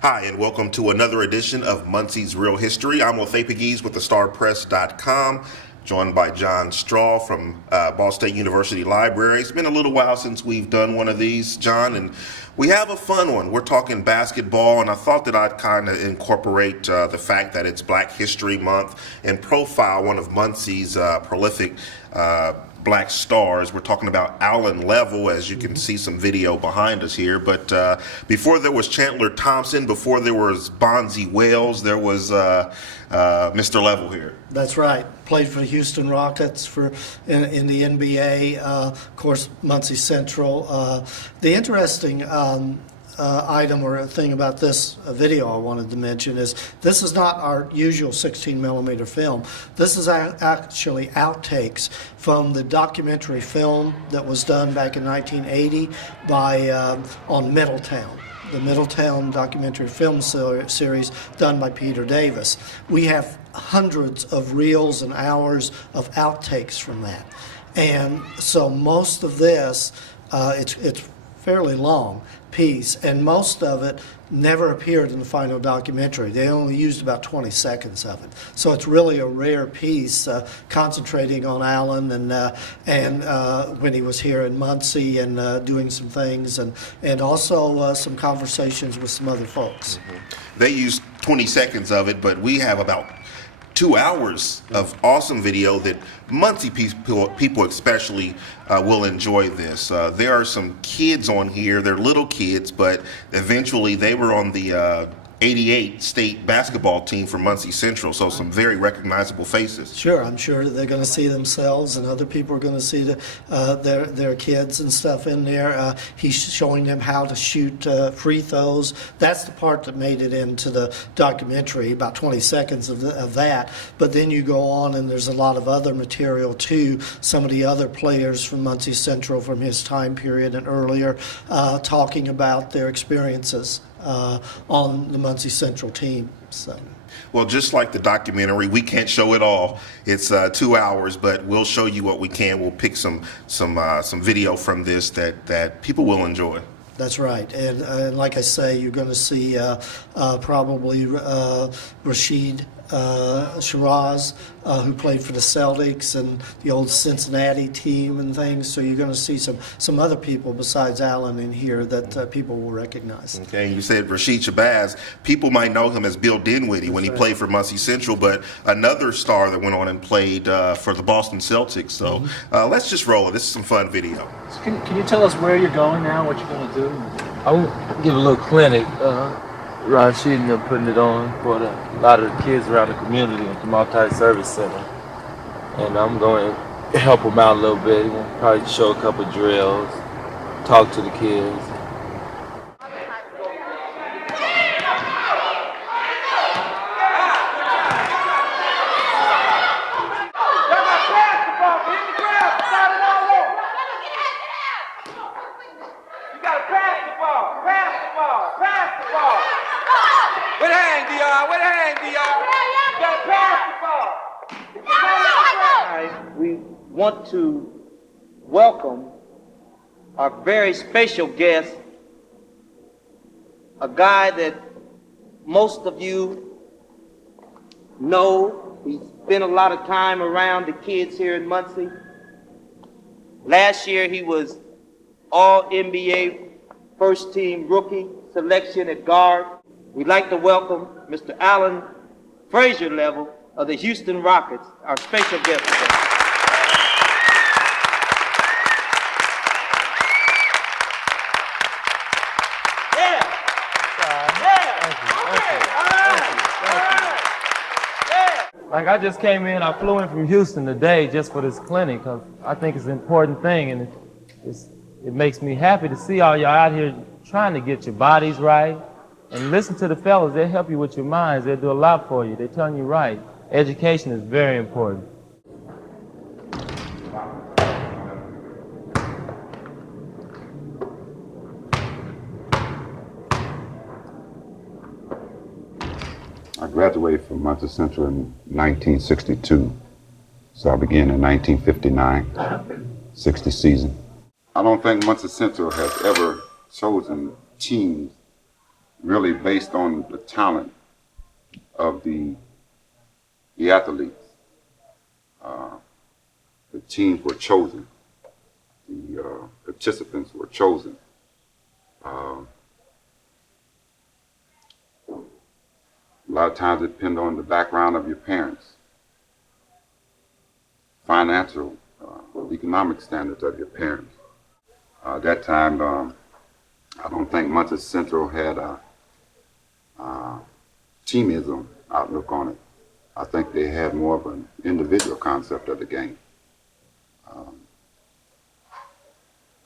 Hi, and welcome to another edition of Muncie's Real History. I'm Lathay Pegues with thestarpress.com, joined by John Straw from Ball State University Library. It's been a little while since we've done one of these, John, and we have a fun one. We're talking basketball, and I thought that I'd kind of incorporate the fact that it's Black History Month and profile one of Muncie's prolific Black stars. We're talking about Alan Leavell, as you can see some video behind us here. But before there was Chandler Thompson, before there was Bonzi Wells, there was Mr. Leavell here. That's right. Played for the Houston Rockets in the NBA. Of course, Muncie Central. The interesting item or thing about this video I wanted to mention is this is not our usual 16 millimeter film. This is actually outtakes from the documentary film that was done back in 1980 by on Middletown. The Middletown documentary film series done by Peter Davis. We have hundreds of reels and hours of outtakes from that. And so most of this, it's fairly long piece, and most of it never appeared in the final documentary. They only used about 20 seconds of it. So it's really a rare piece, concentrating on Alan and when he was here in Muncie and doing some things, and also some conversations with some other folks. They used 20 seconds of it, but we have about 2 hours of awesome video that Muncie people especially will enjoy this. There are some kids on here. They're little kids, but eventually they were on the 88 state basketball team for Muncie Central, so some very recognizable faces. Sure, I'm sure they're going to see themselves, and other people are going to see their kids and stuff in there. He's showing them how to shoot free throws. That's the part that made it into the documentary, about 20 seconds of that. But then you go on, and there's a lot of other material too. Some of the other players from Muncie Central from his time period and earlier talking about their experiences on the Muncie Central team. So. Well, just like the documentary, we can't show it all. It's 2 hours, but we'll show you what we can. We'll pick some video from this that people will enjoy. That's right, and like I say, you're going to see probably Rashid Shiraz, who played for the Celtics and the old Cincinnati team and things. So you're going to see some other people besides Alan in here that people will recognize. Okay, you said Rashid Shabazz. People might know him as Bill Dinwiddie when he played for Muncie Central, but another star that went on and played for the Boston Celtics. So let's just roll it. This is some fun video. So can you tell us where you're going now, what you're going to do? I'm going to give a little clinic. Rashid and them putting it on for a lot of the kids around the community at the Multi-Service Center. And I'm going to help them out a little bit, probably show a couple drills, talk to the kids. We want to welcome our very special guest, a guy that most of you know. He spent a lot of time around the kids here in Muncie. Last year he was all NBA first team rookie selection at guard. We'd like to welcome Mr. Alan Frazier Leavell of the Houston Rockets, our special guest today. Like, I just came in, I flew in from Houston today just for this clinic, because I think it's an important thing, and it makes me happy to see all y'all out here trying to get your bodies right. And listen to the fellas, they'll help you with your minds, they'll do a lot for you, they're telling you right. Education is very important. I graduated from Muncie Central in 1962, so I began in 1959, 60 season. I don't think Muncie Central has ever chosen teams really based on the talent of the athletes. The teams were chosen. The participants were chosen. A lot of times it depends on the background of your parents, financial, economic standards of your parents. At that time, I don't think Muncie Central had a teamism outlook on it. I think they had more of an individual concept of the game.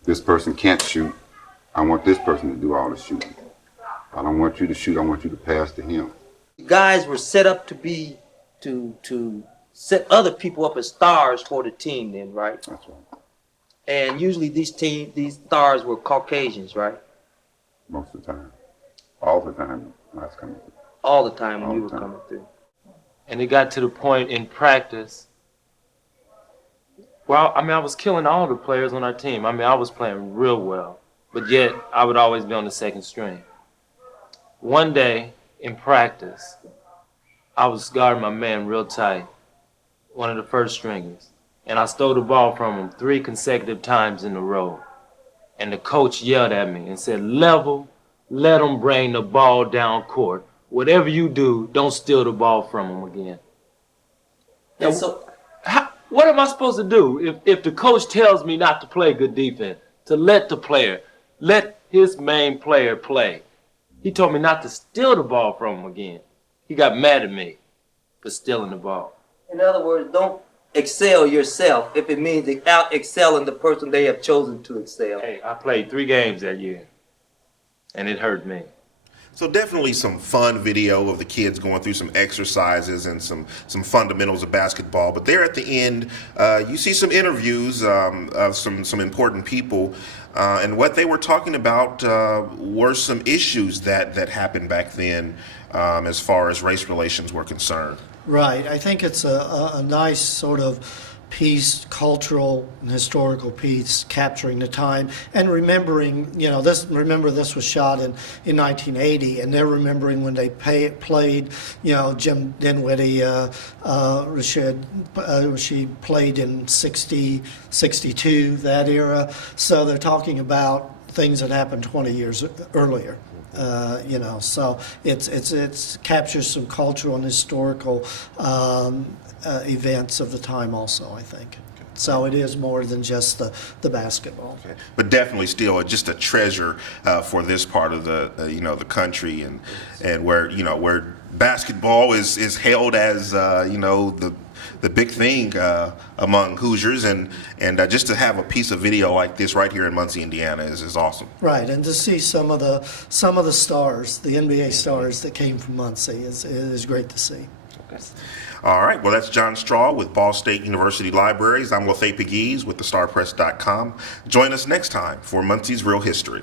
This person can't shoot. I want this person to do all the shooting. I don't want you to shoot. I want you to pass to him. Guys were set up to be to set other people up as stars for the team then, right? That's right. And usually these stars were Caucasians, right? Most of the time. All the time when I was coming through. All the time when All you the were time. coming through. And it got to the point in practice. Well, I was killing all the players on our team. I was playing real well, but yet I would always be on the second string. One day in practice, I was guarding my man real tight, one of the first stringers, and I stole the ball from him 3 consecutive times in a row. And the coach yelled at me and said, "Leavell, let him bring the ball down court. Whatever you do, don't steal the ball from him again." And so, What am I supposed to do if the coach tells me not to play good defense, to let his main player play? He told me not to steal the ball from him again. He got mad at me for stealing the ball. in other words, don't excel yourself if it means out excelling the person they have chosen to excel. Hey, I played 3 games that year, and it hurt me. So definitely some fun video of the kids going through some exercises and some fundamentals of basketball. But there at the end, you see some interviews of some important people, and what they were talking about were some issues that happened back then as far as race relations were concerned. Right. I think it's a nice sort of piece, cultural and historical piece, capturing the time and remembering, this was shot in 1980, and they're remembering when they played, Jim Dinwiddie, Rashid played in 60, 62, that era. So they're talking about things that happened 20 years earlier. So it's captures some cultural and historical events of the time also, I think. So it is more than just the basketball. Okay. But definitely still just a treasure for this part of the country, and where basketball is hailed as the big thing among Hoosiers, and just to have a piece of video like this right here in Muncie, Indiana is awesome. Right, and to see some of the stars, the NBA stars that came from Muncie is great to see. Okay. All right, well, that's John Straw with Ball State University Libraries. I'm Lathay Pegues with thestarpress.com. Join us next time for Muncie's Real History.